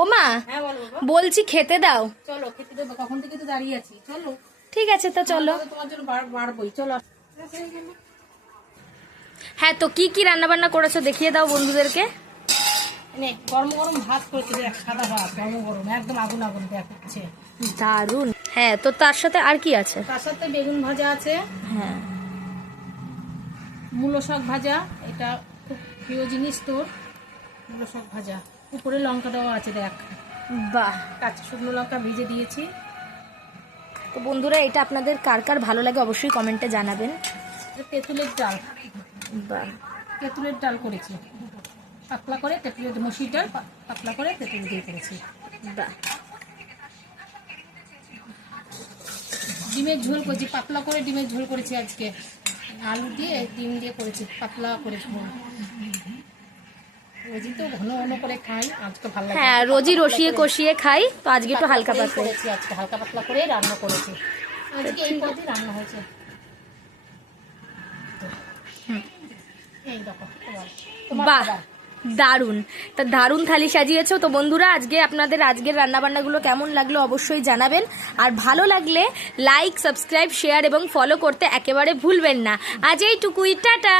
ও মা, হ্যাঁ বলো বাবা। বলছি খেতে দাও। চলো খেতে দেবো, কখন থেকে তো দাঁড়িয়ে আছি, চলো। ঠিক আছে, তা চলো। তোমার জন্য বাড়বই, চলো। হ্যাঁ, তো কি কি রান্না বান্না করেছো দেখিয়ে দাও বন্ধুদেরকে। নে গরম গরম ভাত করেছি, দেখ সাদা ভাত গরম গরম একদম আগুন আগুন দেখ হচ্ছে। দারুন। হ্যাঁ, তো তার সাথে আর কি আছে? তার সাথে বেগুন ভাজা আছে, হ্যাঁ, মূলো শাক ভাজা, এটা খুব প্রিয় জিনিস তোর, মূলো শাক ভাজা। উপরে লঙ্কা দেওয়া আছে দেখ, বাহ। কাঁচা শুকনো লঙ্কা ভেজে দিয়েছি। তো বন্ধুরা, এটা আপনাদের কার কার ভালো লাগে অবশ্যই কমেন্টে জানাবেন। তেঁতুলের ডাল, বাহ। তেঁতুলের ডাল করেছি পাতলা করে, তেঁতুলের মসুর ডাল পাতলা করে তেঁতুল দিয়ে করেছি। বাহ। ডিমের ঝোল করেছি পাতলা করে, ডিমের ঝোল করেছি আজকে, আলু দিয়ে ডিম দিয়ে করেছি পাতলা করে ঝোল। রোজই তো ঘন ঘন করে খাই, আজকে ভালো লাগে। হ্যাঁ, রোজই রসিয়ে কষিয়ে খাই, তো আজকে একটু হালকা করেই পাতলা। করেছি, আজকে হালকা পাতলা করে রান্না করেছি, আজকে এই পদই রান্না হয়েছে। এই দেখো তোমার বাহ, খাবার। দারুন। তা দারুন থালি সাজিয়েছো। তো বন্ধুরা, আজকে আপনাদের আজকের রান্নাবান্নাগুলো কেমন লাগলো অবশ্যই জানাবেন। আর ভালো লাগলে লাইক, সাবস্ক্রাইব, শেয়ার এবং ফলো করতে একেবারে ভুলবেন না। আজ এইটুকুই, টাটা।